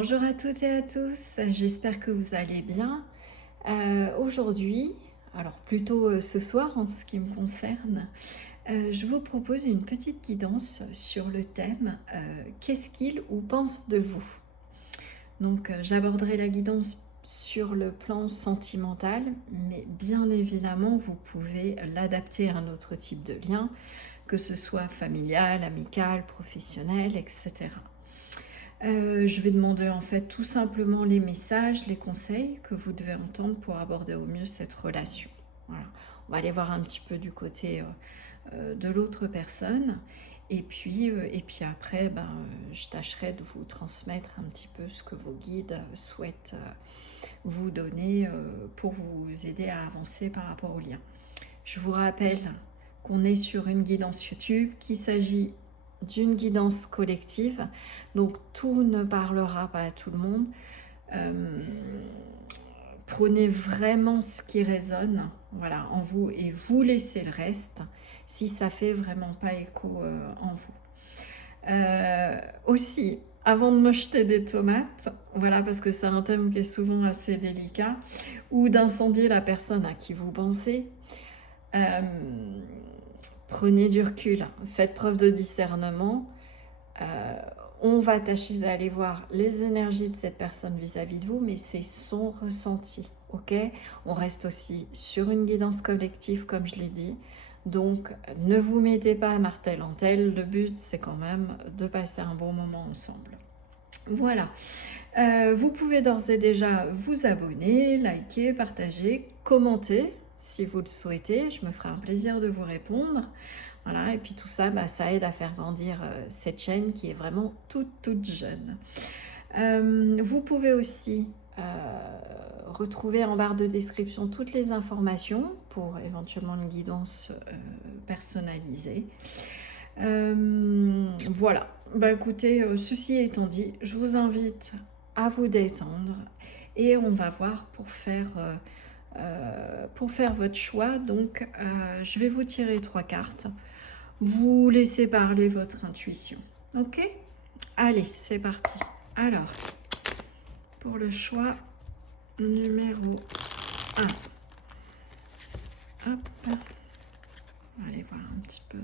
Bonjour à toutes et à tous, j'espère que vous allez bien. Aujourd'hui, alors plutôt ce soir en ce qui me concerne, je vous propose une petite guidance sur le thème qu'est-ce qu'il ou pense de vous. Donc j'aborderai la guidance sur le plan sentimental, mais bien évidemment vous pouvez l'adapter à un autre type de lien, que ce soit familial, amical, professionnel, etc. Je vais demander en fait tout simplement les messages, les conseils que vous devez entendre pour aborder au mieux cette relation. Voilà. On va aller voir un petit peu du côté de l'autre personne. Et puis après, je tâcherai de vous transmettre un petit peu ce que vos guides souhaitent vous donner pour vous aider à avancer par rapport au lien. Je vous rappelle qu'on est sur une guidance YouTube, qu'il s'agit d'une guidance collective, donc tout ne parlera pas à tout le monde. Prenez vraiment ce qui résonne, voilà, en vous, et vous laissez le reste si ça fait vraiment pas écho en vous. Aussi, avant de me jeter des tomates, voilà, parce que c'est un thème qui est souvent assez délicat, ou d'incendier la personne à qui vous pensez, prenez du recul, faites preuve de discernement. On va tâcher d'aller voir les énergies de cette personne vis-à-vis de vous, mais c'est son ressenti, ok? On reste aussi sur une guidance collective, comme je l'ai dit. Donc, ne vous mettez pas à martel en tel. Le but, c'est quand même de passer un bon moment ensemble. Voilà. Vous pouvez d'ores et déjà vous abonner, liker, partager, commenter si vous le souhaitez. Je me ferai un plaisir de vous répondre. Voilà, et puis tout ça, ça aide à faire grandir cette chaîne qui est vraiment toute jeune. Vous pouvez aussi retrouver en barre de description toutes les informations pour éventuellement une guidance personnalisée. Voilà, écoutez, ceci étant dit, je vous invite à vous détendre et on va voir pour faire votre choix. Donc, je vais vous tirer 3 cartes. Vous laissez parler votre intuition. Ok? Allez, c'est parti. Alors, pour le choix numéro 1. Hop. On va aller voir un petit peu.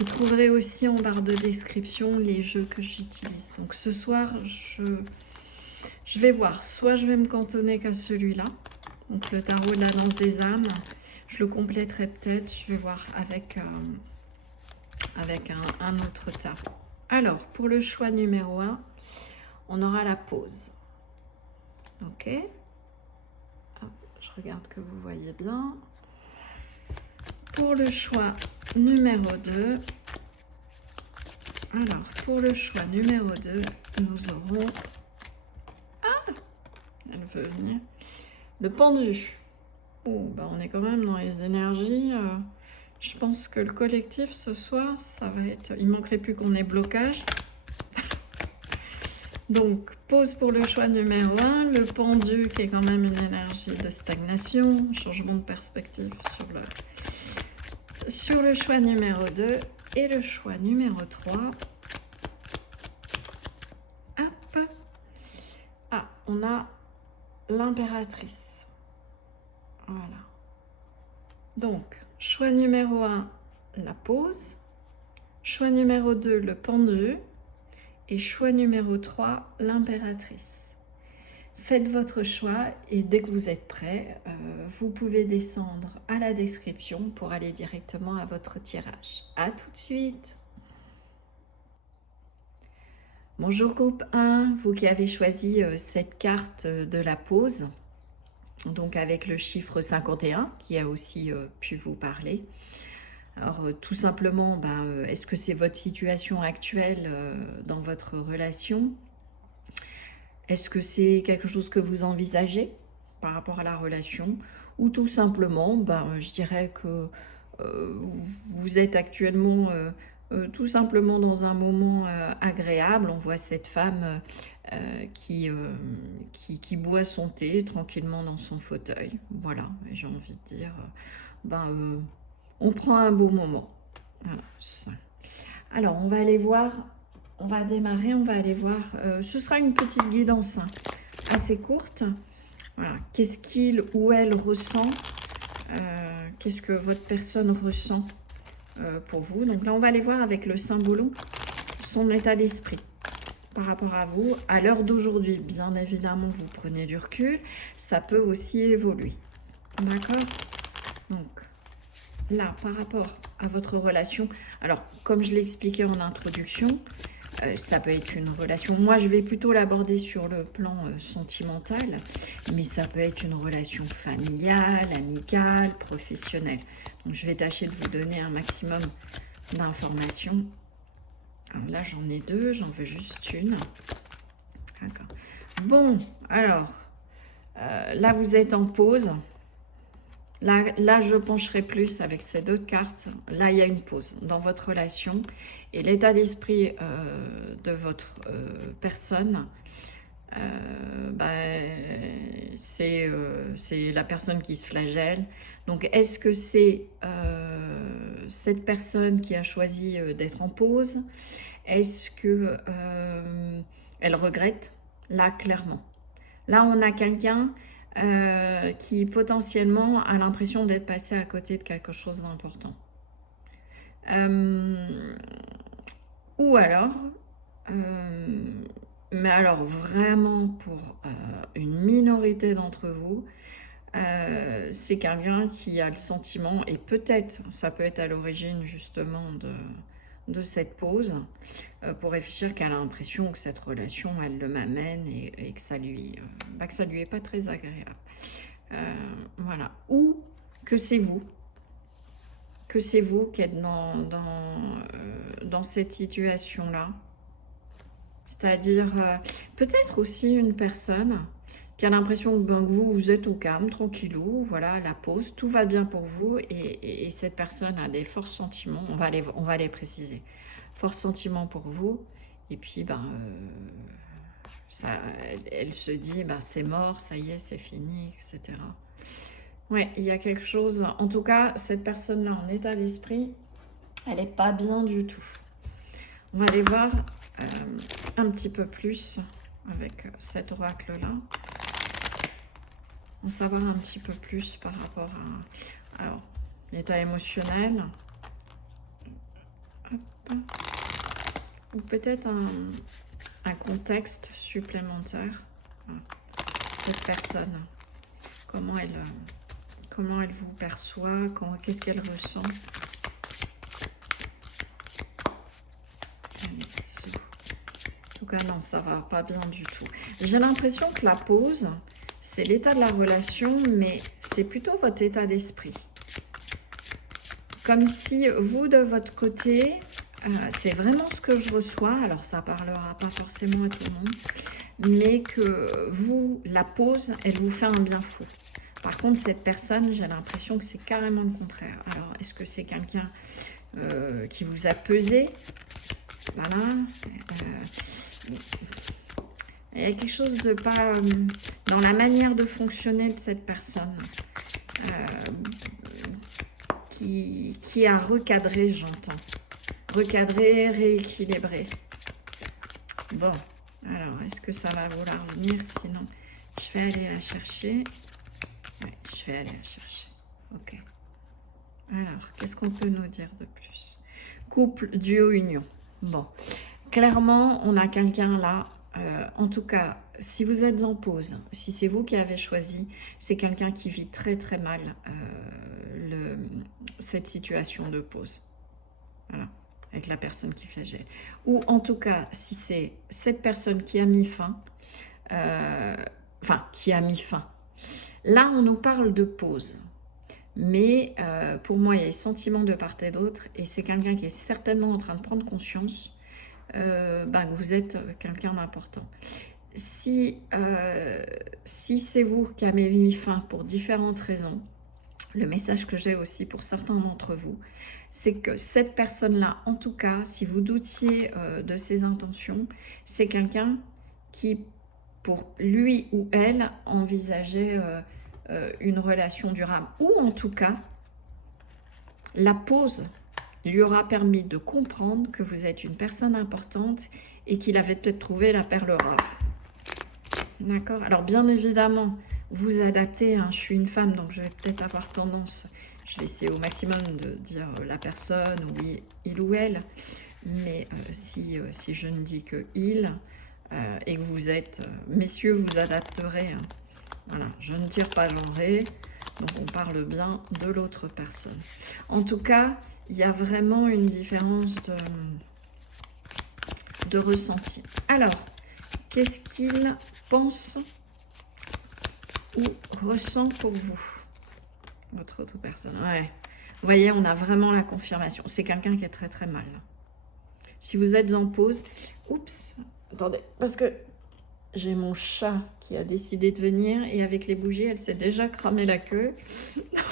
Vous trouverez aussi en barre de description les jeux que j'utilise. Donc ce soir, je vais voir. Soit je vais me cantonner qu'à celui-là. Donc le tarot de la danse des âmes. Je le compléterai peut-être. Je vais voir avec un autre tarot. Alors, pour le choix numéro 1, on aura la pause. Ok. Hop, je regarde que vous voyez bien. Pour le choix numéro 2, alors, pour le choix numéro 2, nous aurons... Ah, elle veut venir. Le pendu. Bon, on est quand même dans les énergies. Je pense que le collectif ce soir, ça va être... Il manquerait plus qu'on ait blocage. Donc, pause pour le choix numéro 1. Le pendu qui est quand même une énergie de stagnation, changement de perspective sur le choix numéro 2. Et le choix numéro 3. Hop. Ah, on a l'impératrice. Voilà. Donc, choix numéro 1, la pause. Choix numéro 2, le pendu. Et choix numéro 3, l'impératrice. Faites votre choix et dès que vous êtes prêt, vous pouvez descendre à la description pour aller directement à votre tirage. À tout de suite! Bonjour groupe 1, vous qui avez choisi cette carte de la pause, donc avec le chiffre 51 qui a aussi pu vous parler. Alors tout simplement, est-ce que c'est votre situation actuelle dans votre relation? Est-ce que c'est quelque chose que vous envisagez par rapport à la relation? Ou tout simplement, je dirais que vous êtes actuellement tout simplement dans un moment agréable. On voit cette femme qui boit son thé tranquillement dans son fauteuil. Voilà, j'ai envie de dire, on prend un beau moment. Voilà. Alors, on va aller voir on va démarrer, on va aller voir. Ce sera une petite guidance hein, assez courte. Voilà. Qu'est-ce qu'il ou elle ressent? Qu'est-ce que votre personne ressent pour vous? Donc là, on va aller voir avec le symbole son état d'esprit par rapport à vous. À l'heure d'aujourd'hui, bien évidemment, vous prenez du recul. Ça peut aussi évoluer. D'accord? Donc, là, par rapport à votre relation, alors, comme je l'ai expliqué en introduction, ça peut être une relation, moi je vais plutôt l'aborder sur le plan sentimental, mais ça peut être une relation familiale, amicale, professionnelle. Donc je vais tâcher de vous donner un maximum d'informations. Alors là j'en ai deux, j'en veux juste une. D'accord. Bon, alors, là vous êtes en pause. Là, je pencherai plus avec ces deux cartes. Là, il y a une pause dans votre relation. Et l'état d'esprit de votre personne, c'est la personne qui se flagelle. Donc, est-ce que c'est cette personne qui a choisi d'être en pause? Est-ce que elle regrette? Là, clairement. Là, on a quelqu'un qui potentiellement a l'impression d'être passé à côté de quelque chose d'important. Ou alors, mais alors vraiment pour une minorité d'entre vous, c'est quelqu'un qui a le sentiment, et peut-être ça peut être à l'origine justement de cette pause, pour réfléchir qu'elle a l'impression que cette relation, elle le m'amène et que ça lui est pas très agréable. Voilà. Ou que c'est vous qui êtes dans cette situation-là. C'est-à-dire, peut-être aussi une personne qui a l'impression que vous êtes au calme, tranquillou, voilà, la pause, tout va bien pour vous, et cette personne a des forts sentiments, on va les préciser, forts sentiments pour vous, et puis, elle se dit, c'est mort, ça y est, c'est fini, etc. Ouais, il y a quelque chose, en tout cas, cette personne-là, en état d'esprit, elle n'est pas bien du tout. On va aller voir un petit peu plus avec cet oracle-là. En savoir un petit peu plus par rapport à l'état émotionnel. Hop. Ou peut-être un contexte supplémentaire. Voilà. Cette personne, comment elle vous perçoit, qu'est-ce qu'elle ressent. En tout cas, non, ça va pas bien du tout. J'ai l'impression que la pause, c'est l'état de la relation, mais c'est plutôt votre état d'esprit. Comme si vous, de votre côté, c'est vraiment ce que je reçois. Alors, ça parlera pas forcément à tout le monde, mais que vous, la pause, elle vous fait un bien fou. Par contre, cette personne, j'ai l'impression que c'est carrément le contraire. Alors, est-ce que c'est quelqu'un qui vous a pesé? Voilà. Il y a quelque chose de pas dans la manière de fonctionner de cette personne qui a recadré, j'entends. Recadré, rééquilibré. Bon, alors, est-ce que ça va vouloir venir? Sinon, je vais aller la chercher. Oui, je vais aller la chercher. Ok. Alors, qu'est-ce qu'on peut nous dire de plus? Couple, duo, union. Bon, clairement, on a quelqu'un là. En tout cas, si vous êtes en pause, si c'est vous qui avez choisi, c'est quelqu'un qui vit très très mal cette situation de pause. Voilà, avec la personne qui flagelle. Ou en tout cas, si c'est cette personne qui a mis fin, qui a mis fin. Là, on nous parle de pause. Mais pour moi, il y a les sentiments de part et d'autre, et c'est quelqu'un qui est certainement en train de prendre conscience que vous êtes quelqu'un d'important. Si c'est vous qui avez mis fin pour différentes raisons, le message que j'ai aussi pour certains d'entre vous, c'est que cette personne-là, en tout cas, si vous doutiez de ses intentions, c'est quelqu'un qui, pour lui ou elle, envisageait une relation durable. Ou en tout cas, la pause lui aura permis de comprendre que vous êtes une personne importante et qu'il avait peut-être trouvé la perle rare. D'accord? Alors bien évidemment, vous adaptez, hein, je suis une femme, donc je vais peut-être avoir tendance, je vais essayer au maximum de dire la personne, ou il ou elle, mais si je ne dis que il, et que vous êtes, messieurs, vous adapterez, hein. Voilà, je ne tire pas genré, donc on parle bien de l'autre personne. En tout cas, il y a vraiment une différence de ressenti. Alors, qu'est-ce qu'il pense ou ressent pour vous, votre autre personne? Ouais, vous voyez, on a vraiment la confirmation. C'est quelqu'un qui est très très mal. Si vous êtes en pause, oups, attendez, parce que j'ai mon chat qui a décidé de venir et avec les bougies, elle s'est déjà cramé la queue.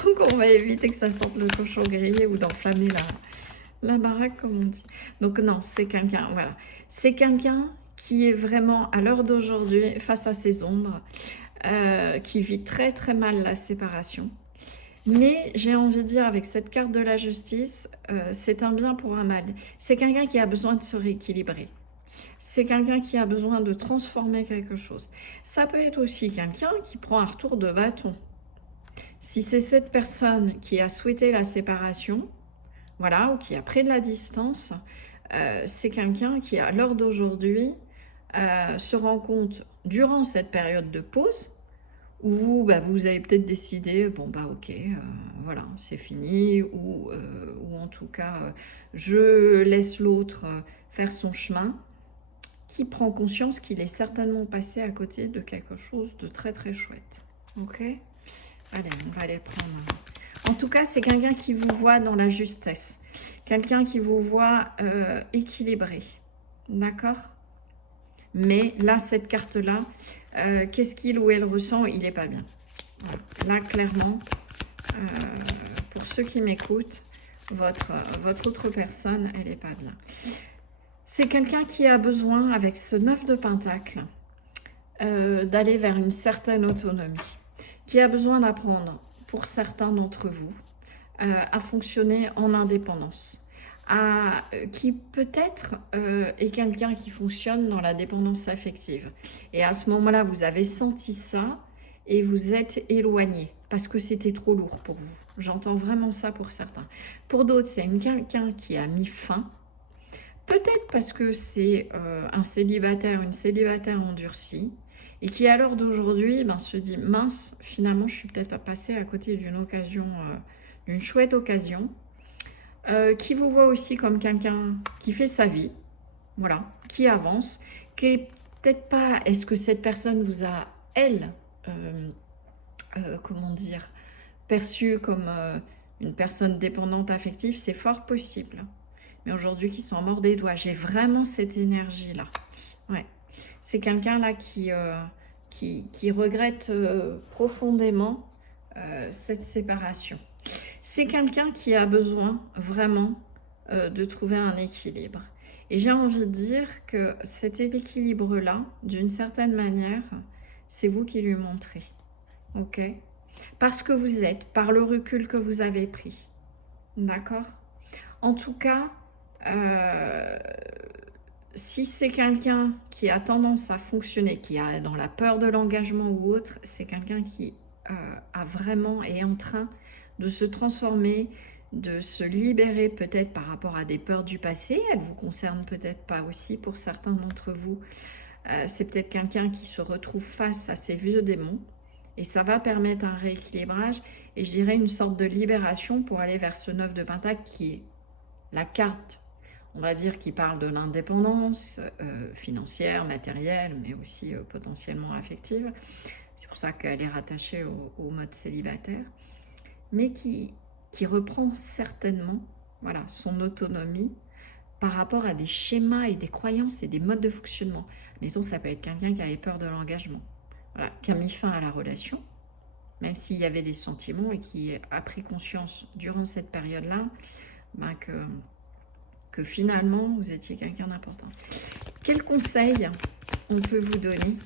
Donc on va éviter que ça sente le cochon grillé ou d'enflammer la baraque, comme on dit. Donc non, c'est quelqu'un, voilà. C'est quelqu'un qui est vraiment, à l'heure d'aujourd'hui, face à ses ombres, qui vit très très mal la séparation. Mais j'ai envie de dire, avec cette carte de la justice, c'est un bien pour un mal. C'est quelqu'un qui a besoin de se rééquilibrer. C'est quelqu'un qui a besoin de transformer quelque chose. Ça peut être aussi quelqu'un qui prend un retour de bâton. Si c'est cette personne qui a souhaité la séparation, voilà, ou qui a pris de la distance, c'est quelqu'un qui, à l'heure d'aujourd'hui, se rend compte, durant cette période de pause, où vous, vous avez peut-être décidé, bon ok, voilà, c'est fini, ou en tout cas, je laisse l'autre faire son chemin, qui prend conscience qu'il est certainement passé à côté de quelque chose de très très chouette. Ok? Allez, on va aller prendre. En tout cas, c'est quelqu'un qui vous voit dans la justesse. Quelqu'un qui vous voit équilibré. D'accord? Mais là, cette carte-là, qu'est-ce qu'il ou elle ressent? Il n'est pas bien. Voilà. Là, clairement, pour ceux qui m'écoutent, votre autre personne, elle n'est pas bien. C'est quelqu'un qui a besoin, avec ce 9 de Pentacle, d'aller vers une certaine autonomie, qui a besoin d'apprendre, pour certains d'entre vous, à fonctionner en indépendance, qui peut-être est quelqu'un qui fonctionne dans la dépendance affective. Et à ce moment-là, vous avez senti ça et vous êtes éloigné parce que c'était trop lourd pour vous. J'entends vraiment ça pour certains. Pour d'autres, c'est quelqu'un qui a mis fin. Peut-être parce que c'est un célibataire, une célibataire endurcie, et qui à l'heure d'aujourd'hui se dit, mince, finalement je suis peut-être passée à côté d'une occasion, d'une chouette occasion, qui vous voit aussi comme quelqu'un qui fait sa vie, voilà, qui avance, qui est peut-être pas, est-ce que cette personne vous a, elle, comment dire, perçue comme une personne dépendante affective? C'est fort possible. Mais aujourd'hui, qui sont morts des doigts. J'ai vraiment cette énergie-là. Ouais. C'est quelqu'un là qui regrette profondément cette séparation. C'est quelqu'un qui a besoin vraiment de trouver un équilibre. Et j'ai envie de dire que cet équilibre-là, d'une certaine manière, c'est vous qui lui montrez. Ok? Parce que vous êtes, par le recul que vous avez pris. D'accord? En tout cas, si c'est quelqu'un qui a tendance à fonctionner, qui est dans la peur de l'engagement ou autre, c'est quelqu'un qui a vraiment est en train de se transformer, de se libérer peut-être par rapport à des peurs du passé. Elles ne vous concernent peut-être pas aussi pour certains d'entre vous. C'est peut-être quelqu'un qui se retrouve face à ses vieux démons et ça va permettre un rééquilibrage et je dirais une sorte de libération pour aller vers ce 9 de Pentacle qui est la carte, on va dire, qui parle de l'indépendance financière, matérielle, mais aussi potentiellement affective. C'est pour ça qu'elle est rattachée au mode célibataire, mais qui reprend certainement, voilà, son autonomie par rapport à des schémas et des croyances et des modes de fonctionnement. Disons, ça peut être quelqu'un qui avait peur de l'engagement, voilà, qui a mis fin à la relation, même s'il y avait des sentiments et qui a pris conscience durant cette période-là, que finalement, vous étiez quelqu'un d'important. Quel conseil on peut vous donner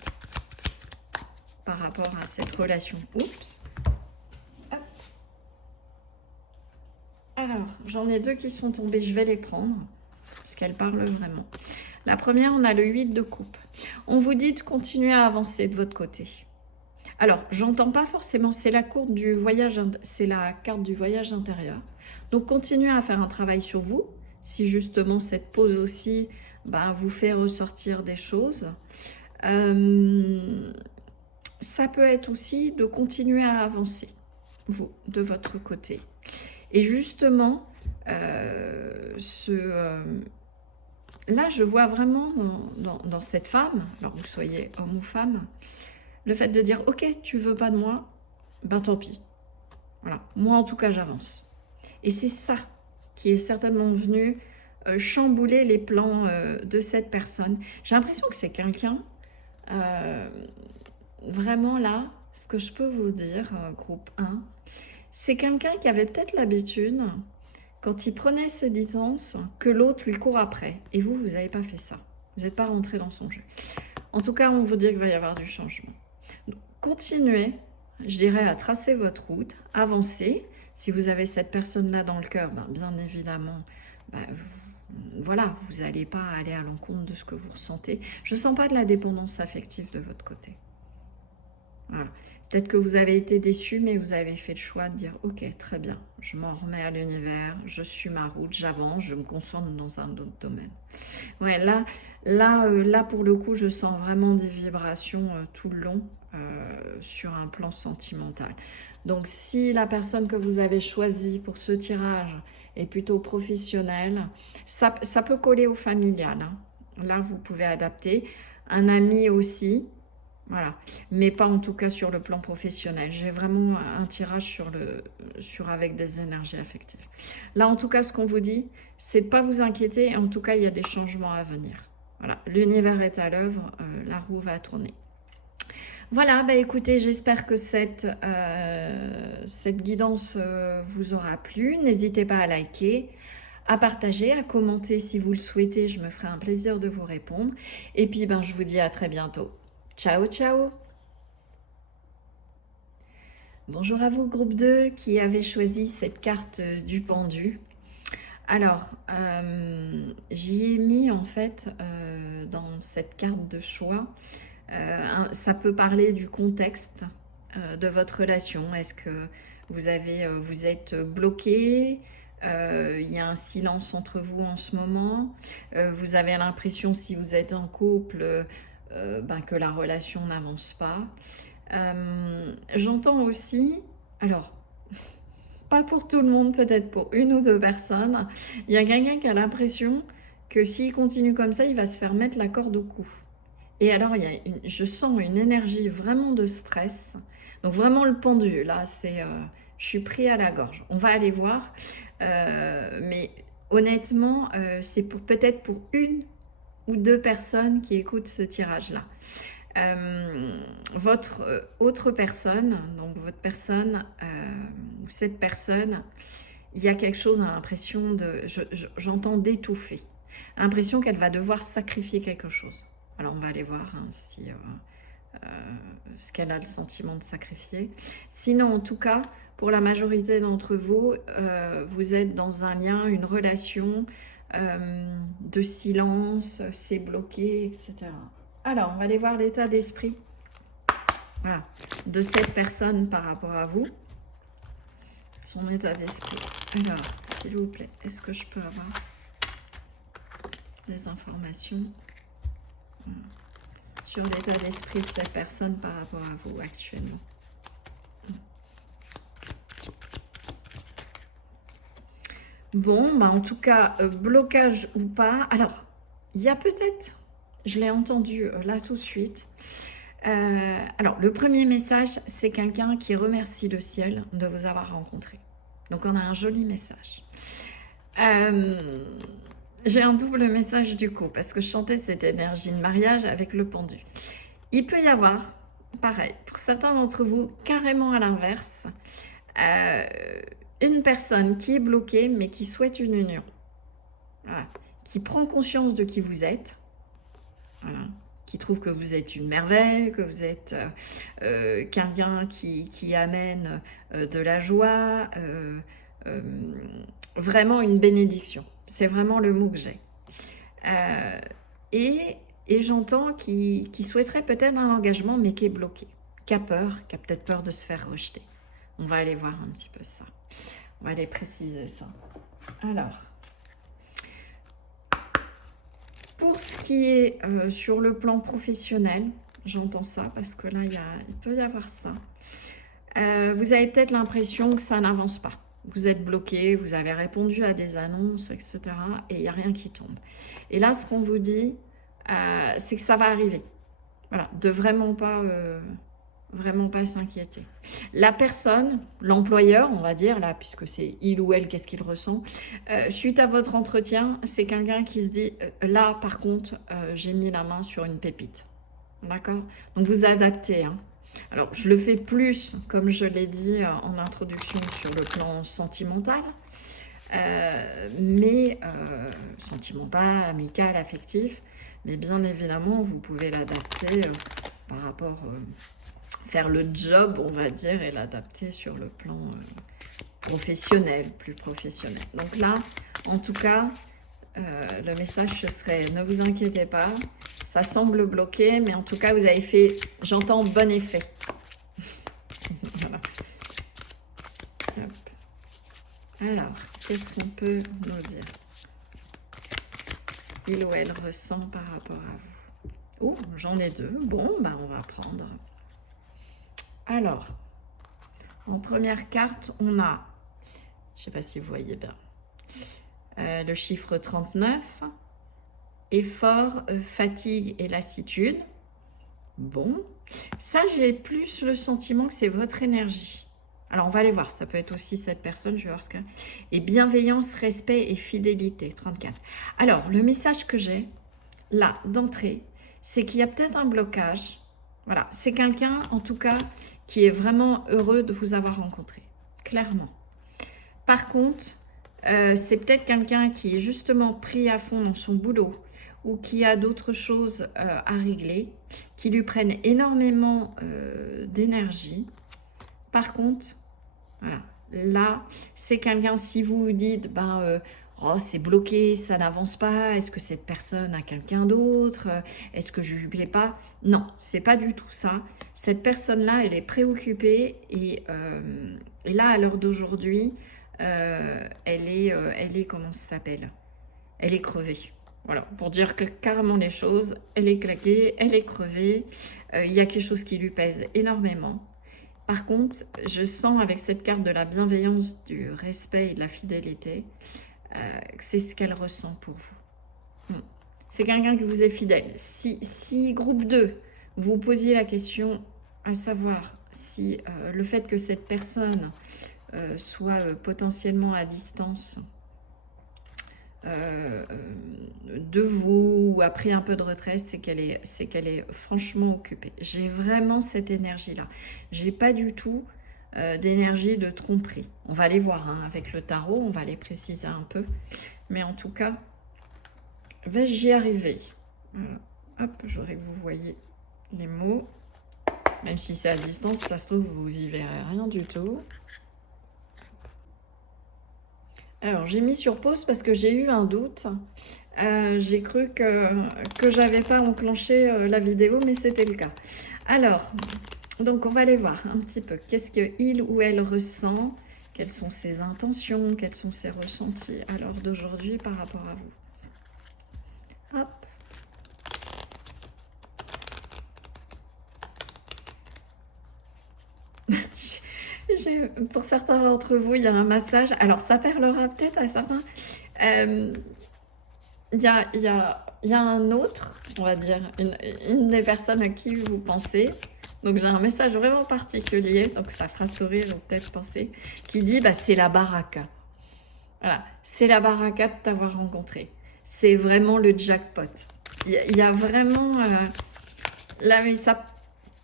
par rapport à cette relation? Oups. Hop. Alors, j'en ai deux qui sont tombées, je vais les prendre, parce qu'elles parlent vraiment. La première, on a le 8 de coupe. On vous dit de continuer à avancer de votre côté. Alors, j'entends pas forcément, c'est la carte du voyage, c'est la carte du voyage intérieur. Donc, continuez à faire un travail sur vous, si justement cette pause aussi vous fait ressortir des choses. Ça peut être aussi de continuer à avancer, vous, de votre côté. Et justement, là, je vois vraiment dans cette femme, alors que vous soyez homme ou femme, le fait de dire « Ok, tu veux pas de moi, ben tant pis. Voilà, moi en tout cas, j'avance. » Et c'est ça qui est certainement venu chambouler les plans de cette personne. J'ai l'impression que c'est quelqu'un, vraiment là, ce que je peux vous dire, groupe 1, c'est quelqu'un qui avait peut-être l'habitude, quand il prenait ses distances, que l'autre lui court après. Et vous, vous n'avez pas fait ça. Vous n'êtes pas rentré dans son jeu. En tout cas, on vous dit qu'il va y avoir du changement. Donc, continuez, je dirais, à tracer votre route, avancez. Si vous avez cette personne-là dans le cœur, bien évidemment, voilà, vous n'allez pas aller à l'encontre de ce que vous ressentez. Je ne sens pas de la dépendance affective de votre côté. Voilà. Peut-être que vous avez été déçu, mais vous avez fait le choix de dire « Ok, très bien, je m'en remets à l'univers, je suis ma route, j'avance, je me concentre dans un autre domaine. » Ouais, là, pour le coup, je sens vraiment des vibrations tout le long sur un plan sentimental. Donc, si la personne que vous avez choisie pour ce tirage est plutôt professionnelle, ça peut coller au familial. Hein. Là, vous pouvez adapter. Un ami aussi. Voilà, mais pas en tout cas sur le plan professionnel. J'ai vraiment un tirage avec des énergies affectives. Là, en tout cas, ce qu'on vous dit, c'est de ne pas vous inquiéter. En tout cas, il y a des changements à venir. Voilà, l'univers est à l'œuvre, la roue va tourner. Voilà, écoutez, j'espère que cette guidance vous aura plu. N'hésitez pas à liker, à partager, à commenter si vous le souhaitez. Je me ferai un plaisir de vous répondre. Et puis, je vous dis à très bientôt. Ciao, ciao! Bonjour à vous, groupe 2, qui avez choisi cette carte du pendu. Alors, j'y ai mis en fait, dans cette carte de choix, ça peut parler du contexte de votre relation. Est-ce que vous êtes bloqué? Il y a un silence entre vous en ce moment. Vous avez l'impression, si vous êtes en couple, que la relation n'avance pas. J'entends aussi, alors, pas pour tout le monde, peut-être pour une ou deux personnes, il y a quelqu'un qui a l'impression que s'il continue comme ça, il va se faire mettre la corde au cou. Et alors, je sens une énergie vraiment de stress. Donc vraiment le pendu, là, c'est je suis pris à la gorge. On va aller voir. Mais honnêtement, c'est peut-être pour une ou deux personnes qui écoutent ce tirage-là. Votre autre personne, donc votre personne, ou cette personne, il y a quelque chose, l'impression de, j'entends d'étouffer, l'impression qu'elle va devoir sacrifier quelque chose. Alors on va aller voir si ce qu'elle a le sentiment de sacrifier. Sinon, en tout cas, pour la majorité d'entre vous, vous êtes dans un lien, une relation de silence, c'est bloqué, etc. Alors, on va aller voir l'état d'esprit, voilà, de cette personne par rapport à vous. Son état d'esprit. Alors, s'il vous plaît, est-ce que je peux avoir des informations sur l'état d'esprit de cette personne par rapport à vous actuellement? Bon, en tout cas, blocage ou pas. Alors, il y a peut-être, je l'ai entendu là tout de suite. Alors, le premier message, c'est quelqu'un qui remercie le ciel de vous avoir rencontré. Donc, on a un joli message. J'ai un double message du coup, parce que je chantais cette énergie de mariage avec le pendu. Il peut y avoir, pareil, pour certains d'entre vous, carrément à l'inverse, une personne qui est bloquée, mais qui souhaite une union. Voilà. Qui prend conscience de qui vous êtes. Voilà. Qui trouve que vous êtes une merveille, que vous êtes quelqu'un qui amène de la joie, vraiment une bénédiction. C'est vraiment le mot que j'ai. Euh, et j'entends qui souhaiterait peut-être un engagement, mais qui est bloqué, qui a peut-être peur de se faire rejeter. On va aller voir un petit peu ça. On va aller préciser ça. Alors, pour ce qui est sur le plan professionnel, j'entends ça parce que là, il peut y avoir ça. Vous avez peut-être l'impression que ça n'avance pas. Vous êtes bloqué, vous avez répondu à des annonces, etc. Et il n'y a rien qui tombe. Et là, ce qu'on vous dit, c'est que ça va arriver. Voilà, de vraiment pas s'inquiéter. La personne, l'employeur, on va dire, là, puisque c'est il ou elle, qu'est-ce qu'il ressent, suite à votre entretien, c'est quelqu'un qui se dit, là, par contre, j'ai mis la main sur une pépite. D'accord? Donc, vous adaptez, hein. Alors, je le fais plus, comme je l'ai dit en introduction, sur le plan sentimental, sentimental, amical, affectif, mais bien évidemment, vous pouvez l'adapter par rapport, faire le job, on va dire, et l'adapter sur le plan professionnel, plus professionnel. Donc là, en tout cas, le message, ce serait, ne vous inquiétez pas, ça semble bloqué, mais en tout cas, vous avez fait, j'entends, bon effet. Voilà. Hop. Alors, qu'est-ce qu'on peut nous dire? Il ou elle ressent par rapport à vous. Oh, j'en ai deux. Bon, bah, on va prendre. Alors, en première carte, on a, je ne sais pas si vous voyez bien, le chiffre 39, effort, fatigue et lassitude. Bon, ça j'ai plus le sentiment que c'est votre énergie. Alors on va aller voir, ça peut être aussi cette personne, je vais voir ce que... Et bienveillance, respect et fidélité, 34. Alors le message que j'ai, là, d'entrée, c'est qu'il y a peut-être un blocage. Voilà, c'est quelqu'un en tout cas qui est vraiment heureux de vous avoir rencontré, clairement. Par contre, c'est peut-être quelqu'un qui est justement pris à fond dans son boulot ou qui a d'autres choses à régler, qui lui prennent énormément d'énergie. Par contre, voilà, là, c'est quelqu'un, si vous vous dites, ben, oh, c'est bloqué, ça n'avance pas, est-ce que cette personne a quelqu'un d'autre, est-ce que je ne lui plais pas? Non, c'est pas du tout ça. Cette personne-là, elle est préoccupée et là, à l'heure d'aujourd'hui, elle est, comment ça s'appelle? Elle est crevée. Voilà, pour dire carrément les choses, elle est claquée, elle est crevée, il y a quelque chose qui lui pèse énormément. Par contre, je sens avec cette carte de la bienveillance, du respect et de la fidélité, que c'est ce qu'elle ressent pour vous. C'est quelqu'un qui vous est fidèle. Si groupe 2, vous posiez la question à savoir si le fait que cette personne soit potentiellement à distance de vous ou a pris un peu de retrait, c'est qu'elle est franchement occupée. J'ai vraiment cette énergie-là. J'ai pas du tout d'énergie de tromperie. On va aller voir hein, avec le tarot, on va les préciser un peu. Mais en tout cas, vais-je y arriver? Voilà. Hop, j'aurais que vous voyez les mots. Même si c'est à distance, ça se trouve, vous y verrez rien du tout. Alors, j'ai mis sur pause parce que j'ai eu un doute. J'ai cru que j'avais pas enclenché la vidéo, mais c'était le cas. Alors, donc on va aller voir un petit peu. Qu'est-ce qu'il ou elle ressent? Quelles sont ses intentions? Quels sont ses ressentis à l'heure d'aujourd'hui par rapport à vous? Hop. Pour certains d'entre vous, il y a un massage. Alors, ça parlera peut-être à certains. Il y a un autre, on va dire, une des personnes à qui vous pensez. Donc, j'ai un message vraiment particulier. Donc, ça fera sourire ou peut-être penser. Qui dit, bah, c'est la baraka. Voilà, c'est la baraka de t'avoir rencontré. C'est vraiment le jackpot. Il y a vraiment... là, mais ça...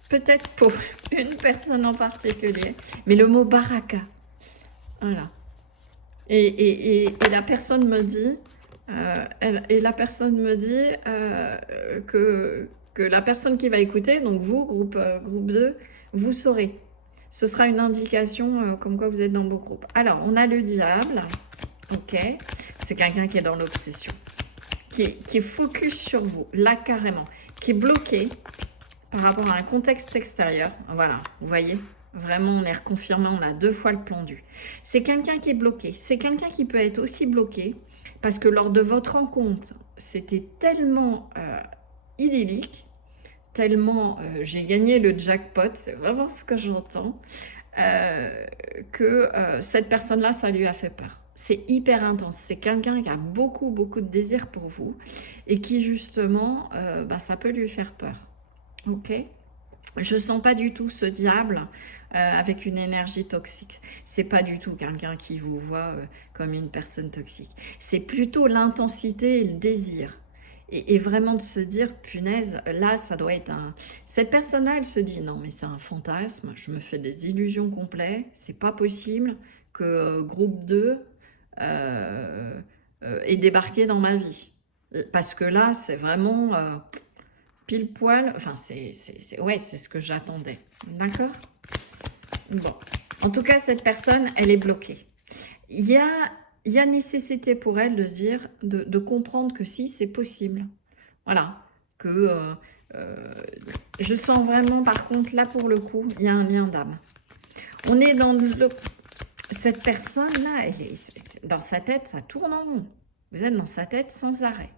Peut-être pour une personne en particulier, mais le mot baraka, voilà. Et la personne me dit, que la personne qui va écouter, donc vous, groupe 2, vous saurez. Ce sera une indication comme quoi vous êtes dans vos groupes. Alors, on a le diable. ok? C'est quelqu'un qui est dans l'obsession, qui est focus sur vous, là carrément, qui est bloqué par rapport à un contexte extérieur. Voilà, vous voyez, vraiment on est reconfirmé, on a 2 fois le pendu. C'est quelqu'un qui est bloqué, c'est quelqu'un qui peut être aussi bloqué parce que lors de votre rencontre, c'était tellement idyllique, tellement j'ai gagné le jackpot, c'est vraiment ce que j'entends, que cette personne-là, ça lui a fait peur. C'est hyper intense. C'est quelqu'un qui a beaucoup, beaucoup de désir pour vous et qui, justement, ça peut lui faire peur. Ok? Je sens pas du tout ce diable avec une énergie toxique. C'est pas du tout quelqu'un qui vous voit comme une personne toxique. C'est plutôt l'intensité et le désir. Et vraiment de se dire, punaise, là, ça doit être un... Cette personne-là, elle se dit, non, mais c'est un fantasme, je me fais des illusions complètes, c'est pas possible que groupe 2 ait débarqué dans ma vie. Parce que là, c'est vraiment pile poil, enfin, ouais, c'est ce que j'attendais. D'accord? Bon. En tout cas, cette personne, elle est bloquée. Il y a nécessité pour elle de se dire, de comprendre que si, c'est possible. Voilà. Que je sens vraiment, par contre, là, pour le coup, il y a un lien d'âme. On est dans cette personne-là, dans sa tête, ça tourne en rond. Vous êtes dans sa tête sans arrêt.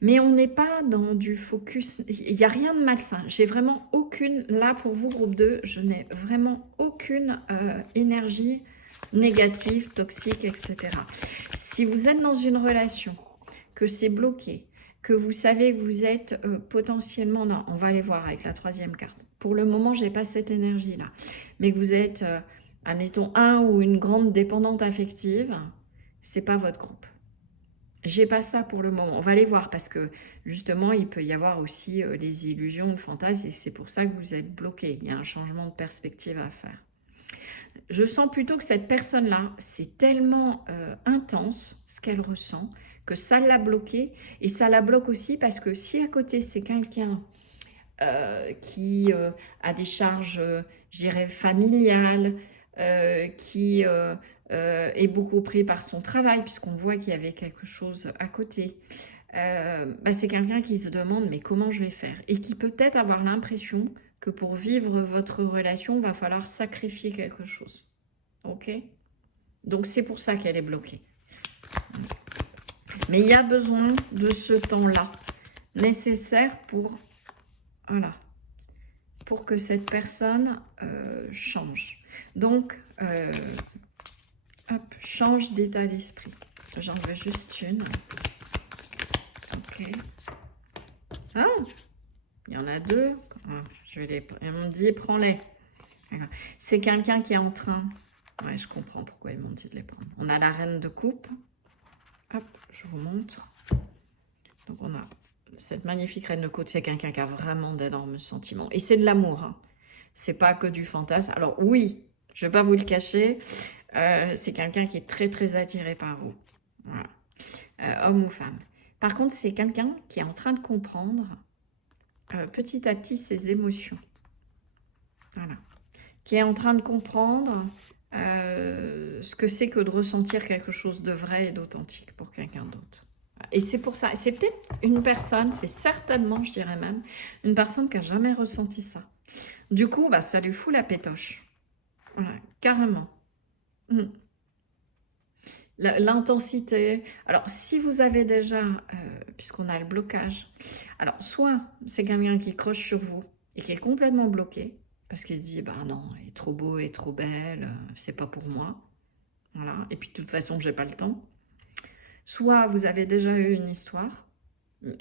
Mais on n'est pas dans du focus, il n'y a rien de malsain. J'ai vraiment aucune, là pour vous groupe 2, je n'ai vraiment aucune énergie négative, toxique, etc. Si vous êtes dans une relation, que c'est bloqué, que vous savez que vous êtes potentiellement, non, on va aller voir avec la 3e carte. Pour le moment, je n'ai pas cette énergie-là. Mais que vous êtes, admettons, un ou une grande dépendante affective, c'est pas votre groupe. J'ai pas ça pour le moment. On va aller voir parce que justement, il peut y avoir aussi les illusions ou fantasmes et c'est pour ça que vous êtes bloqué. Il y a un changement de perspective à faire. Je sens plutôt que cette personne-là, c'est tellement intense ce qu'elle ressent que ça l'a bloqué et ça la bloque aussi parce que si à côté c'est quelqu'un qui a des charges, je dirais, familiales, qui est beaucoup pris par son travail, puisqu'on voit qu'il y avait quelque chose à côté. C'est quelqu'un qui se demande mais comment je vais faire et qui peut-être avoir l'impression que pour vivre votre relation, il va falloir sacrifier quelque chose. Ok? Donc c'est pour ça qu'elle est bloquée. Mais il y a besoin de ce temps-là nécessaire pour... Voilà. Pour que cette personne change. Donc, hop, change d'état d'esprit. J'en veux juste une. Ok. Ah, il y en a 2. Je vais les... Ils m'ont dit, prends-les. C'est quelqu'un qui est en train... Ouais, je comprends pourquoi ils m'ont dit de les prendre. On a la reine de coupe. Hop, je vous montre. Donc, on a... Cette magnifique reine de coupe, c'est quelqu'un qui a vraiment d'énormes sentiments. Et c'est de l'amour. Hein. C'est pas que du fantasme. Alors oui, je vais pas vous le cacher, c'est quelqu'un qui est très très attiré par vous. Voilà. Homme ou femme. Par contre, c'est quelqu'un qui est en train de comprendre petit à petit ses émotions. Voilà. Qui est en train de comprendre ce que c'est que de ressentir quelque chose de vrai et d'authentique pour quelqu'un d'autre. Et c'est pour ça, c'est peut-être une personne, c'est certainement, je dirais même, une personne qui n'a jamais ressenti ça. Du coup, ça lui fout la pétoche. Voilà, carrément. L'intensité. Alors, si vous avez déjà, puisqu'on a le blocage, alors soit c'est quelqu'un qui croche sur vous et qui est complètement bloqué, parce qu'il se dit, bah non, elle est trop beau, elle est trop belle, c'est pas pour moi. Voilà, et puis de toute façon, j'ai pas le temps. Soit vous avez déjà eu une histoire,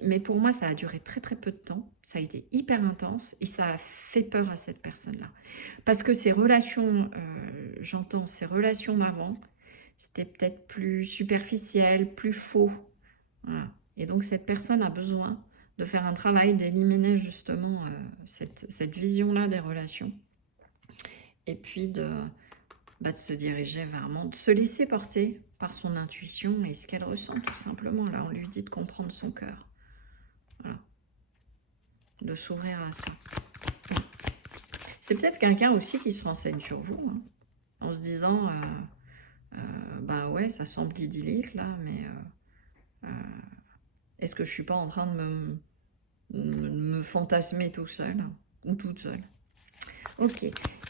mais pour moi, ça a duré très très peu de temps. Ça a été hyper intense et ça a fait peur à cette personne-là. Parce que ces relations, j'entends, ces relations d'avant, c'était peut-être plus superficiel, plus faux. Voilà. Et donc cette personne a besoin de faire un travail, d'éliminer justement cette vision-là des relations. Et puis de se diriger vraiment, de se laisser porter par son intuition et ce qu'elle ressent tout simplement. Là, on lui dit de comprendre son cœur. Voilà. De s'ouvrir à ça. C'est peut-être quelqu'un aussi qui se renseigne sur vous, hein, en se disant, Ben ouais, ça semble idyllique là, mais est-ce que je suis pas en train de me fantasmer tout seul ou toute seule? Ok.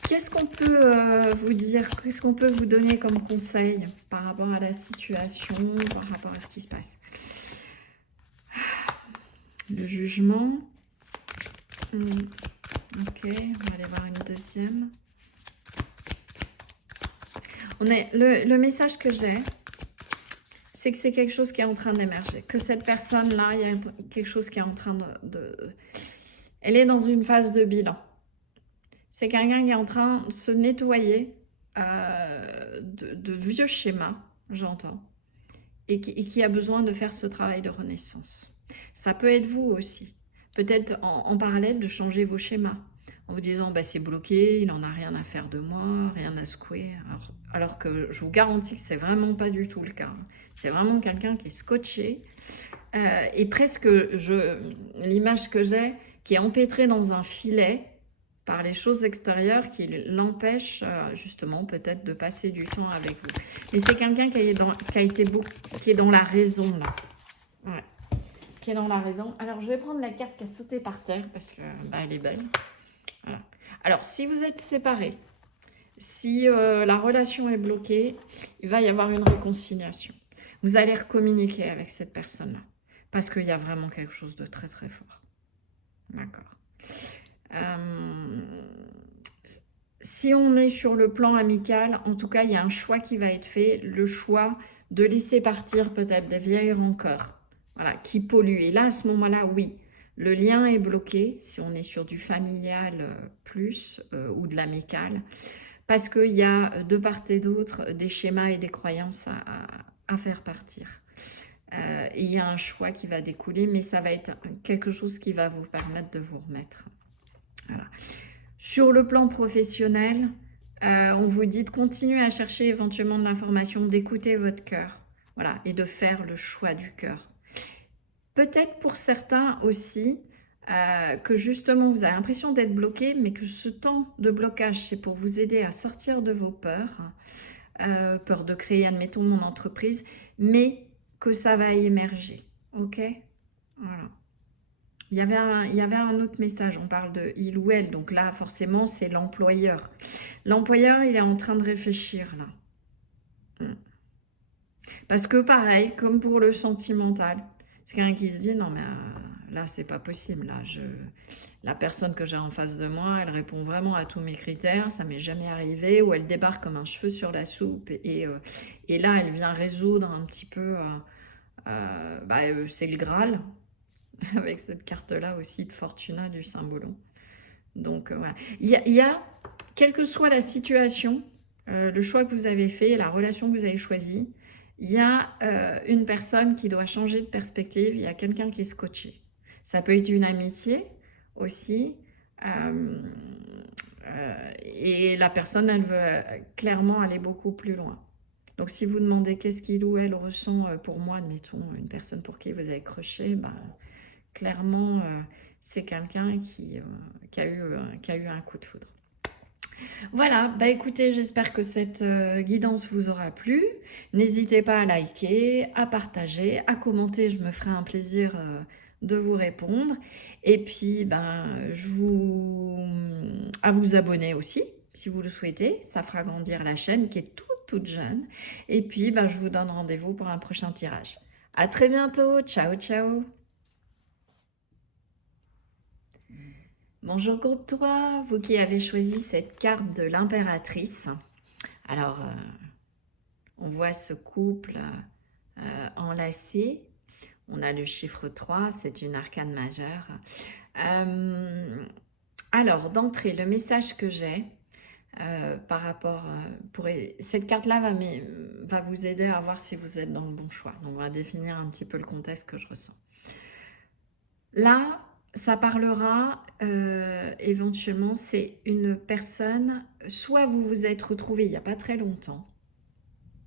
Qu'est-ce qu'on peut vous dire? Qu'est-ce qu'on peut vous donner comme conseil par rapport à la situation, par rapport à ce qui se passe? Le jugement. Ok, on va aller voir une deuxième. Le message que j'ai, c'est que c'est quelque chose qui est en train d'émerger. Que cette personne-là, il y a quelque chose qui est en train Elle est dans une phase de bilan. C'est quelqu'un qui est en train de se nettoyer de vieux schémas, j'entends, et qui a besoin de faire ce travail de renaissance. Ça peut être vous aussi. Peut-être en parallèle de changer vos schémas. En vous disant, bah, c'est bloqué, il n'en a rien à faire de moi, rien à secouer. Alors que je vous garantis que c'est vraiment pas du tout le cas. C'est vraiment quelqu'un qui est scotché. Et presque, l'image que j'ai, qui est empêtré dans un filet par les choses extérieures qui l'empêchent justement peut-être de passer du temps avec vous. Mais c'est quelqu'un qui est dans la raison là. Ouais. Qui est dans la raison. Alors je vais prendre la carte qui a sauté par terre parce que bah, elle est belle. Voilà. Alors si vous êtes séparés, si la relation est bloquée, il va y avoir une réconciliation. Vous allez recommuniquer avec cette personne-là. Parce qu'il y a vraiment quelque chose de très très fort. D'accord. Si on est sur le plan amical, en tout cas, il y a un choix qui va être fait. Le choix de laisser partir peut-être des vieilles rancœurs, voilà, qui polluent. Et là, à ce moment-là, oui, le lien est bloqué, si on est sur du familial plus ou de l'amical, parce qu'il y a de part et d'autre des schémas et des croyances à faire partir. Et il y a un choix qui va découler, mais ça va être quelque chose qui va vous permettre de vous remettre. Voilà. Sur le plan professionnel, on vous dit de continuer à chercher éventuellement de l'information, d'écouter votre cœur, voilà, et de faire le choix du cœur. Peut-être pour certains aussi, que justement vous avez l'impression d'être bloqué, mais que ce temps de blocage, c'est pour vous aider à sortir de vos peurs, peur de créer, admettons, mon entreprise, mais que ça va émerger, ok? Voilà. Il y avait un autre message, on parle de il ou elle, donc là forcément c'est l'employeur. L'employeur il est en train de réfléchir là. Parce que pareil, comme pour le sentimental, c'est quelqu'un qui se dit non mais là c'est pas possible, la personne que j'ai en face de moi, elle répond vraiment à tous mes critères, ça m'est jamais arrivé, ou elle débarque comme un cheveu sur la soupe et là elle vient résoudre un petit peu, c'est le Graal, avec cette carte-là aussi de Fortuna du Symbolon. Donc voilà. Il y a, quelle que soit la situation, le choix que vous avez fait, la relation que vous avez choisie, il y a une personne qui doit changer de perspective, il y a quelqu'un qui est scotché. Ça peut être une amitié aussi, et la personne, elle veut clairement aller beaucoup plus loin. Donc si vous demandez qu'est-ce qu'il ou elle ressent pour moi, admettons, une personne pour qui vous avez croché, ben, clairement, c'est quelqu'un qui a eu un coup de foudre. Voilà, bah écoutez, j'espère que cette guidance vous aura plu. N'hésitez pas à liker, à partager, à commenter, je me ferai un plaisir de vous répondre. Et puis, à vous abonner aussi, si vous le souhaitez. Ça fera grandir la chaîne qui est toute jeune. Et puis, je vous donne rendez-vous pour un prochain tirage. À très bientôt, ciao ciao. Bonjour groupe 3, vous qui avez choisi cette carte de l'impératrice. Alors, on voit ce couple enlacé. On a le chiffre 3, c'est une arcane majeure. Alors, d'entrée, le message que j'ai par rapport... cette carte-là va vous aider à voir si vous êtes dans le bon choix. Donc, on va définir un petit peu le contexte que je ressens. Là, ça parlera éventuellement, c'est une personne, soit vous vous êtes retrouvé il n'y a pas très longtemps.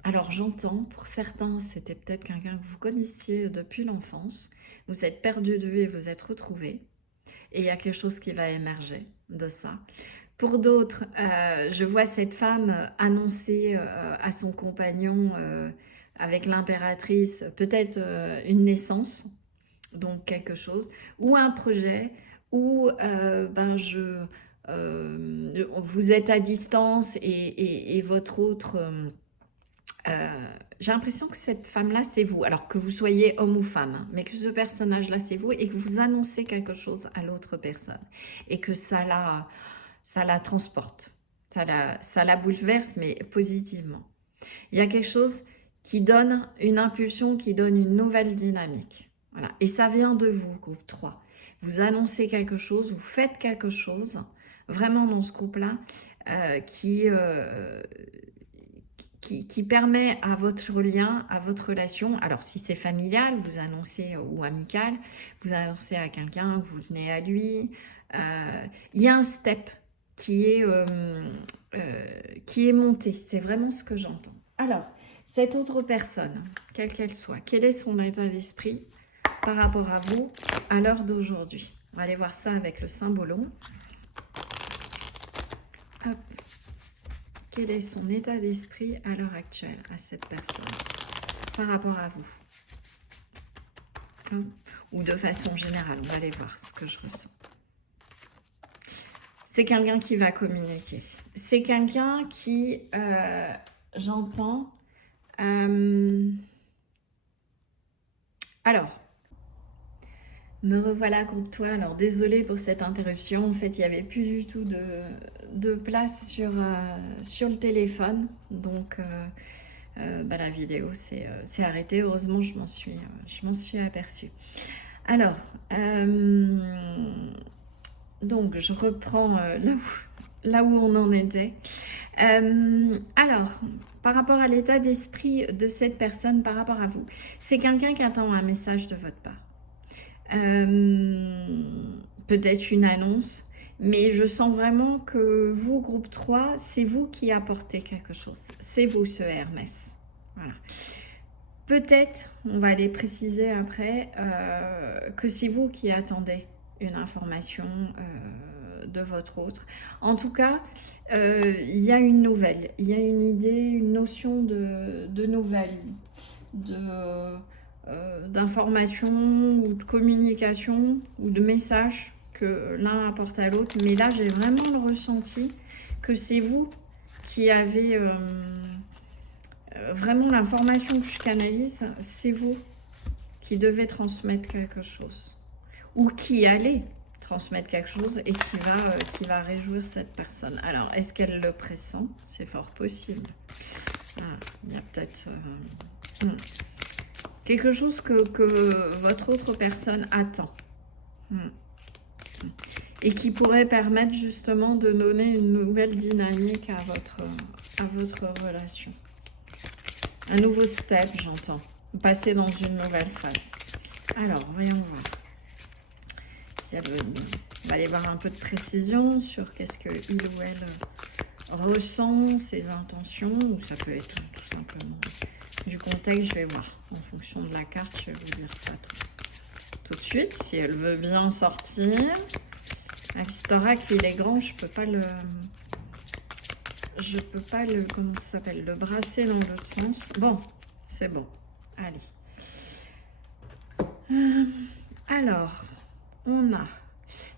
Alors j'entends, pour certains, c'était peut-être quelqu'un que vous connaissiez depuis l'enfance. Vous êtes perdu de vue et vous êtes retrouvé. Et il y a quelque chose qui va émerger de ça. Pour d'autres, je vois cette femme annoncer à son compagnon avec l'impératrice peut-être une naissance, donc quelque chose, ou un projet, ou vous êtes à distance et votre autre... j'ai l'impression que cette femme-là, c'est vous. Alors que vous soyez homme ou femme, hein, mais que ce personnage-là, c'est vous et que vous annoncez quelque chose à l'autre personne. Et que ça la transporte. Ça la bouleverse, mais positivement. Il y a quelque chose qui donne une impulsion, qui donne une nouvelle dynamique. Voilà. Et ça vient de vous, groupe 3. Vous annoncez quelque chose, vous faites quelque chose, vraiment dans ce groupe-là, qui permet à votre lien, à votre relation, alors si c'est familial, vous annoncez, ou amical, vous annoncez à quelqu'un, vous tenez à lui, il y a un step qui est monté, c'est vraiment ce que j'entends. Alors, cette autre personne, quelle qu'elle soit, quel est son état d'esprit par rapport à vous à l'heure d'aujourd'hui? On va aller voir ça avec le symbolon. Hop. Quel est son état d'esprit à l'heure actuelle, à cette personne, par rapport à vous? Ou de façon générale, on va aller voir ce que je ressens. C'est quelqu'un qui va communiquer. C'est quelqu'un qui, j'entends... alors, me revoilà, groupe toi. Alors, désolée pour cette interruption. En fait, il n'y avait plus du tout de place sur le téléphone. Donc, la vidéo s'est arrêtée. Heureusement, je m'en suis aperçue. Alors, donc, je reprends là où on en était. Alors, par rapport à l'état d'esprit de cette personne, par rapport à vous, c'est quelqu'un qui attend un message de votre part. Peut-être une annonce, mais je sens vraiment que vous, groupe 3, c'est vous qui apportez quelque chose. C'est vous, ce Hermès. Voilà. Peut-être, on va aller préciser après, que c'est vous qui attendez une information de votre autre. En tout cas, il y a une nouvelle, il y a une idée, une notion de nouvelle, d'information ou de communication ou de message que l'un apporte à l'autre. Mais là, j'ai vraiment le ressenti que c'est vous qui avez... vraiment l'information que je canalise, c'est vous qui devez transmettre quelque chose ou qui allez transmettre quelque chose et qui va réjouir cette personne. Alors, est-ce qu'elle le pressent? C'est fort possible. Ah, il y a peut-être quelque chose que votre autre personne attend et qui pourrait permettre justement de donner une nouvelle dynamique à votre relation. Un nouveau step, j'entends. Vous passez dans une nouvelle phase. Alors, voyons voir. Si elle veut, on va aller voir un peu de précision sur qu'est-ce qu'il ou elle ressent, ses intentions, ou ça peut être tout simplement du contexte. Je vais voir. En fonction de la carte, je vais vous dire ça tout de suite. Si elle veut bien sortir. Un pistoracle, il est grand, je peux pas le... comment ça s'appelle, le brasser dans l'autre sens. Bon, c'est bon. Allez. Alors, on a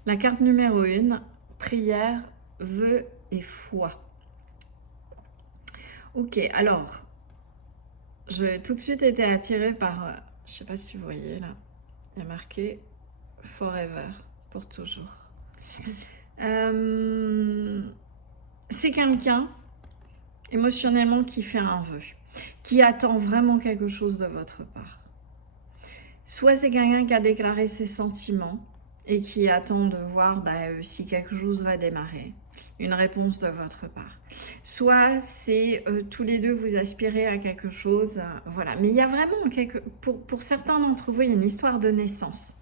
la carte numéro 1, prière, vœux et foi. Ok, alors, j'ai tout de suite été attirée par, je sais pas si vous voyez là, il y a marqué forever, pour toujours. C'est quelqu'un émotionnellement qui fait un vœu, qui attend vraiment quelque chose de votre part. Soit c'est quelqu'un qui a déclaré ses sentiments et qui attend de voir si quelque chose va démarrer, une réponse de votre part. Soit c'est tous les deux vous aspirez à quelque chose, voilà. Mais il y a vraiment pour certains d'entre vous, il y a une histoire de naissance.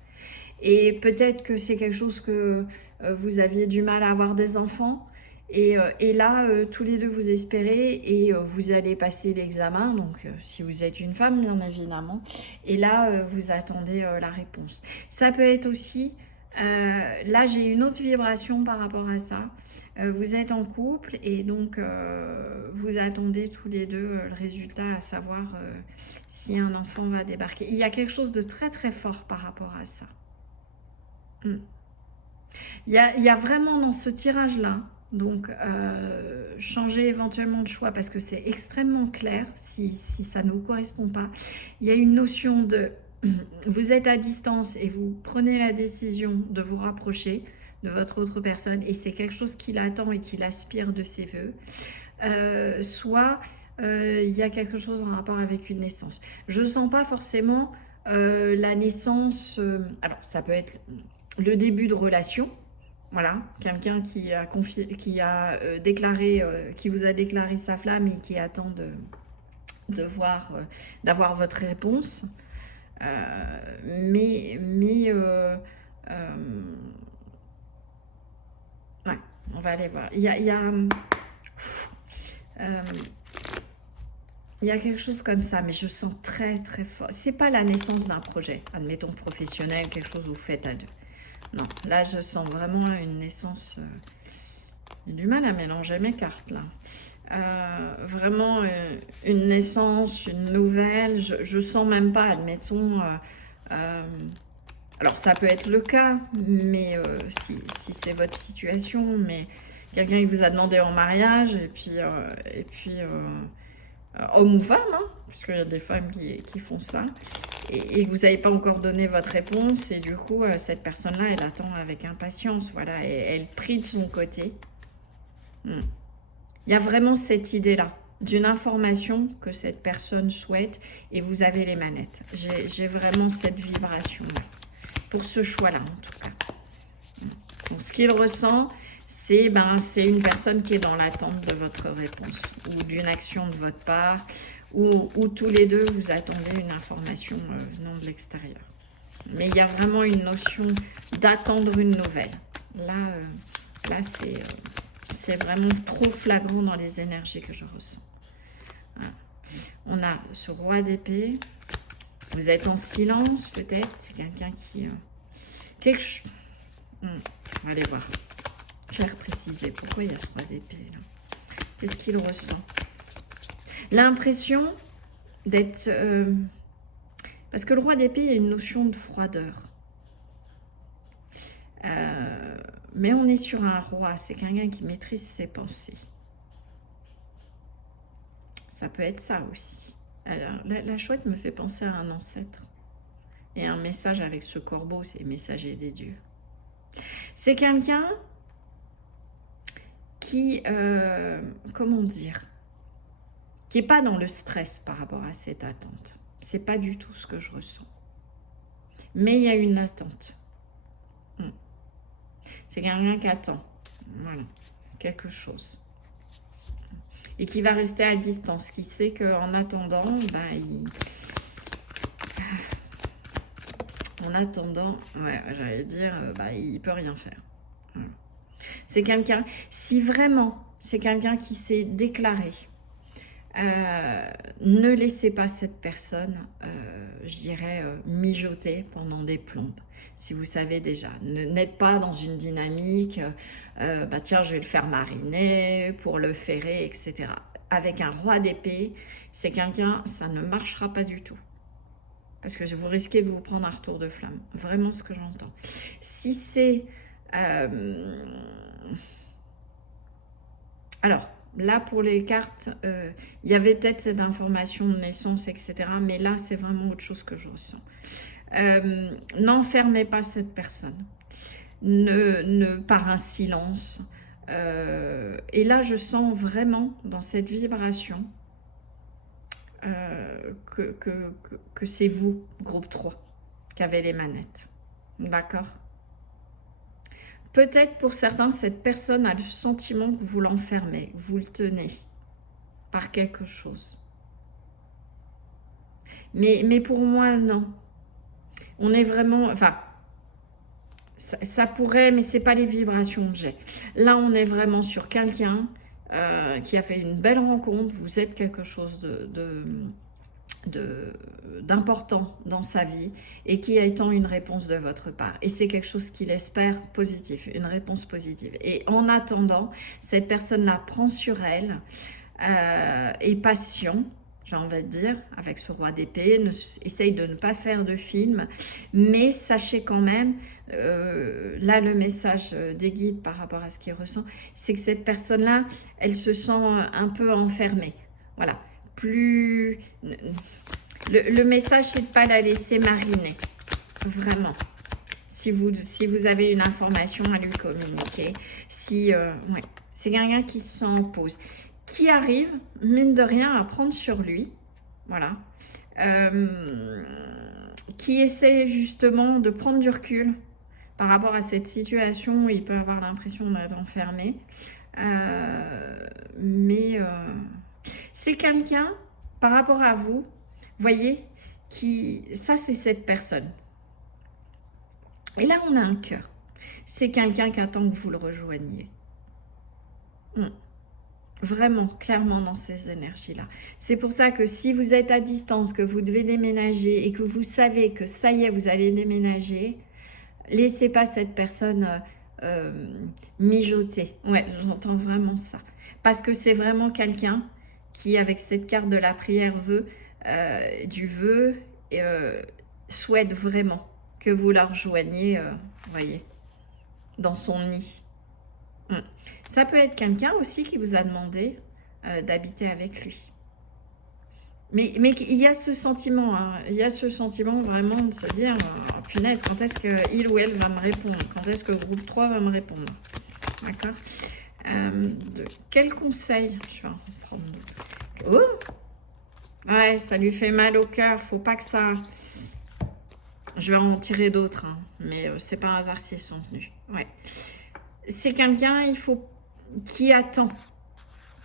Et peut-être que c'est quelque chose que vous aviez du mal à avoir des enfants. Et là, tous les deux vous espérez et vous allez passer l'examen. Donc, si vous êtes une femme, bien évidemment. Et là, vous attendez la réponse. Ça peut être aussi Là, j'ai une autre vibration par rapport à ça. Vous êtes en couple et donc vous attendez tous les deux le résultat, à savoir si un enfant va débarquer. Il y a quelque chose de très très fort par rapport à ça. Mm. Il y a vraiment dans ce tirage-là, donc changer éventuellement de choix parce que c'est extrêmement clair si ça ne vous correspond pas. Il y a une notion de vous êtes à distance et vous prenez la décision de vous rapprocher de votre autre personne et c'est quelque chose qu'il attend et qu'il aspire de ses voeux. Soit il y a quelque chose en rapport avec une naissance. Je ne sens pas forcément la naissance, alors ça peut être le début de relation, voilà, quelqu'un qui a déclaré, qui vous a déclaré sa flamme et qui attend d'avoir votre réponse. Ouais, on va aller voir. Il y a quelque chose comme ça, mais je sens très très fort. C'est pas la naissance d'un projet, admettons professionnel, quelque chose que vous faites à deux. Non, là je sens vraiment une naissance. J'ai du mal à mélanger mes cartes là. Vraiment une naissance, une nouvelle. Je sens même pas, admettons. Alors ça peut être le cas, mais si c'est votre situation, mais quelqu'un qui vous a demandé en mariage et puis homme ou femme, hein, parce qu'il y a des femmes qui font ça, et vous n'avez pas encore donné votre réponse, et du coup, cette personne-là, elle attend avec impatience, voilà, et elle prie de son côté. Il y a vraiment cette idée-là, d'une information que cette personne souhaite, et vous avez les manettes. J'ai vraiment cette vibration-là, pour ce choix-là, en tout cas. Donc, ce qu'il ressent, c'est une personne qui est dans l'attente de votre réponse ou d'une action de votre part ou tous les deux vous attendez une information venant de l'extérieur. Mais il y a vraiment une notion d'attendre une nouvelle. Là c'est vraiment trop flagrant dans les énergies que je ressens. Voilà. On a ce roi d'épée. Vous êtes en silence peut-être. C'est quelqu'un qui... On va aller voir. Je vais repréciser pourquoi il y a ce roi d'épée là. Qu'est-ce qu'il ressent? L'impression d'être... parce que le roi d'épée, il y a une notion de froideur. Mais on est sur un roi, c'est quelqu'un qui maîtrise ses pensées. Ça peut être ça aussi. Alors, la chouette me fait penser à un ancêtre. Et un message avec ce corbeau, c'est le messager des dieux. C'est quelqu'un qui, comment dire, qui n'est pas dans le stress par rapport à cette attente. C'est pas du tout ce que je ressens. Mais il y a une attente. C'est quelqu'un qui attend. Voilà, quelque chose. Et qui va rester à distance, qui sait qu'en attendant, en attendant, ouais, j'allais dire, il peut rien faire. Voilà. C'est quelqu'un, si vraiment c'est quelqu'un qui s'est déclaré, ne laissez pas cette personne, je dirais, mijoter pendant des plombes. Si vous savez déjà, n'êtes pas dans une dynamique, tiens, je vais le faire mariner pour le ferrer, etc. Avec un roi d'épée, c'est quelqu'un, ça ne marchera pas du tout. Parce que vous risquez de vous prendre un retour de flamme. Vraiment ce que j'entends. Si c'est... alors, là, pour les cartes, il y avait peut-être cette information de naissance, etc. Mais là, c'est vraiment autre chose que je ressens. N'enfermez pas cette personne. Par un silence. Et là, je sens vraiment, dans cette vibration, que c'est vous, groupe 3, qui avez les manettes. D'accord ? Peut-être pour certains, cette personne a le sentiment que vous l'enfermez, que vous le tenez par quelque chose. Mais pour moi, non. On est vraiment... Enfin, ça pourrait, mais ce n'est pas les vibrations que j'ai. Là, on est vraiment sur quelqu'un qui a fait une belle rencontre. Vous êtes quelque chose d'important dans sa vie et qui attend une réponse de votre part. Et c'est quelque chose qu'il espère positif, une réponse positive. Et en attendant, cette personne-là prend sur elle, est patient, j'ai envie de dire, avec ce roi d'épée, essaye de ne pas faire de film, mais sachez quand même, là le message des guides par rapport à ce qu'il ressent, c'est que cette personne-là, elle se sent un peu enfermée. Voilà. Plus... Le message, c'est de ne pas la laisser mariner. Vraiment. Si vous avez une information à lui communiquer. Ouais. C'est quelqu'un qui s'en pose. Qui arrive, mine de rien, à prendre sur lui. Voilà. Qui essaie justement de prendre du recul par rapport à cette situation où il peut avoir l'impression d'être enfermé. Mais c'est quelqu'un, par rapport à vous, voyez, ça c'est cette personne. Et là on a un cœur. C'est quelqu'un qui attend que vous le rejoigniez. Vraiment, clairement dans ces énergies-là. C'est pour ça que si vous êtes à distance, que vous devez déménager et que vous savez que ça y est, vous allez déménager, laissez pas cette personne mijoter. Ouais, j'entends vraiment ça. Parce que c'est vraiment quelqu'un qui, avec cette carte de la prière, souhaite vraiment que vous la rejoigniez, voyez, dans son nid. Ça peut être quelqu'un aussi qui vous a demandé d'habiter avec lui. Mais il y a ce sentiment, hein, il y a ce sentiment vraiment de se dire, oh, punaise, quand est-ce qu'il ou elle va me répondre? Quand est-ce que le groupe 3 va me répondre? D'accord. Quel conseil? Je vais en prendre d'autres. Oh, ouais, ça lui fait mal au cœur. Faut pas que ça... Je vais en tirer d'autres, hein, mais c'est pas un hasard s'ils sont venus. Ouais. C'est quelqu'un, qui attend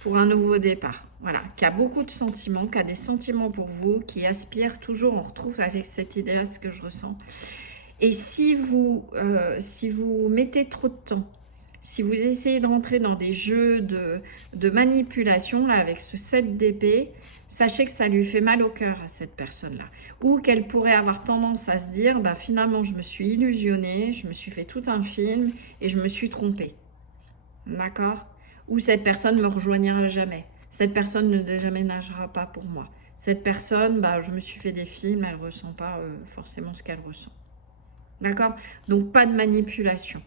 pour un nouveau départ. Voilà, qui a beaucoup de sentiments, qui a des sentiments pour vous, qui aspire toujours, on retrouve avec cette idée-là ce que je ressens. Et si vous mettez trop de temps, si vous essayez de rentrer dans des jeux de manipulation, là, avec ce 7 d'épée, sachez que ça lui fait mal au cœur à cette personne-là. Ou qu'elle pourrait avoir tendance à se dire, bah, finalement, je me suis illusionnée, je me suis fait tout un film et je me suis trompée. D'accord? Ou cette personne ne me rejoignira jamais. Cette personne ne déménagera pas pour moi. Cette personne, bah, je me suis fait des films, elle ne ressent pas forcément ce qu'elle ressent. D'accord? Donc, pas de manipulation.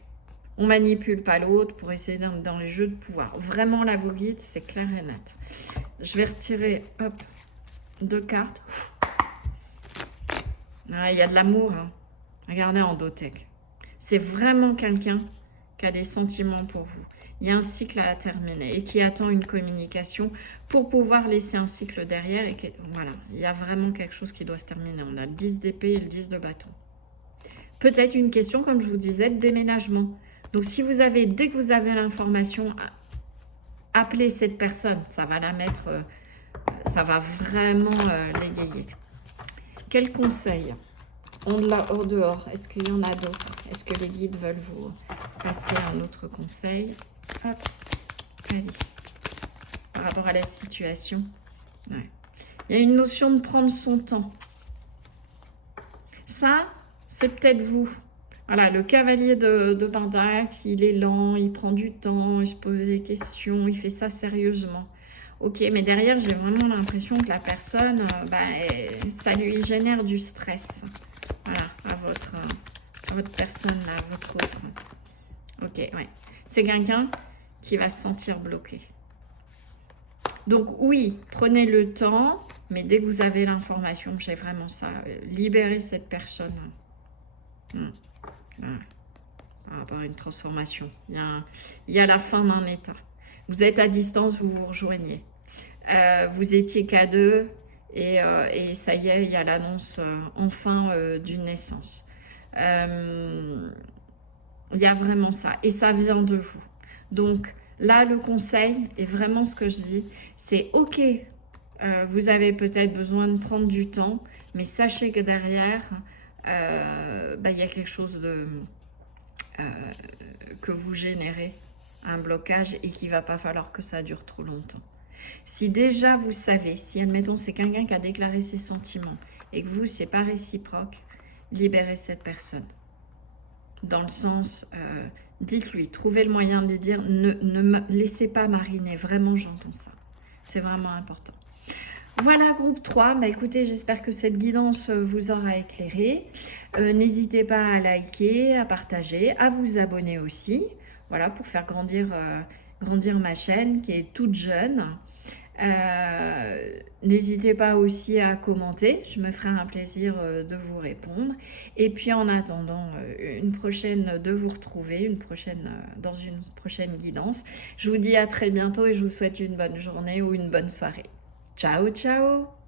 On manipule pas l'autre pour essayer dans les jeux de pouvoir. Vraiment, là, vos guides, c'est clair et net. Je vais retirer, hop, 2 cartes. Ah, il y a de l'amour, hein. Regardez en Dothèque. C'est vraiment quelqu'un qui a des sentiments pour vous. Il y a un cycle à terminer et qui attend une communication pour pouvoir laisser un cycle derrière. Voilà, il y a vraiment quelque chose qui doit se terminer. On a le 10 d'épée et le 10 de bâton. Peut-être une question, comme je vous disais, de déménagement. Donc, si vous avez, dès que vous avez l'information, appelez cette personne. Ça va la mettre, ça va vraiment l'égayer. Quel conseil en dehors? Est-ce qu'il y en a d'autres? Est-ce que les guides veulent vous passer un autre conseil? Hop, allez. Par rapport à la situation. Ouais. Il y a une notion de prendre son temps. Ça, c'est peut-être vous. Voilà, le cavalier de Pentacle, il est lent, il prend du temps, il se pose des questions, il fait ça sérieusement. Ok, mais derrière, j'ai vraiment l'impression que la personne, ça lui génère du stress. Voilà, à votre personne, à votre autre. Ok, ouais. C'est quelqu'un qui va se sentir bloqué. Donc oui, prenez le temps, mais dès que vous avez l'information, j'ai vraiment ça, libérez cette personne. Voilà. Par rapport à une transformation. Il y a la fin d'un état. Vous êtes à distance, vous vous rejoignez. Vous étiez qu'à 2 et ça y est, il y a l'annonce enfin d'une naissance. Il y a vraiment ça. Et ça vient de vous. Donc là, le conseil, et vraiment ce que je dis, c'est ok, vous avez peut-être besoin de prendre du temps, mais sachez que derrière, il y a quelque chose que vous générez, un blocage, et qu'il ne va pas falloir que ça dure trop longtemps. Si déjà vous savez, si admettons c'est quelqu'un qui a déclaré ses sentiments et que vous, c'est pas réciproque, libérez cette personne. Dans le sens, dites-lui, trouvez le moyen de lui dire, ne me laissez pas mariner, vraiment j'entends ça. C'est vraiment important. Voilà, groupe 3. Bah, écoutez, j'espère que cette guidance vous aura éclairé. N'hésitez pas à liker, à partager, à vous abonner aussi. Voilà, pour faire grandir, grandir ma chaîne qui est toute jeune. N'hésitez pas aussi à commenter, je me ferai un plaisir de vous répondre. Et puis en attendant une prochaine de vous retrouver, dans une prochaine guidance. Je vous dis à très bientôt et je vous souhaite une bonne journée ou une bonne soirée. Ciao, ciao!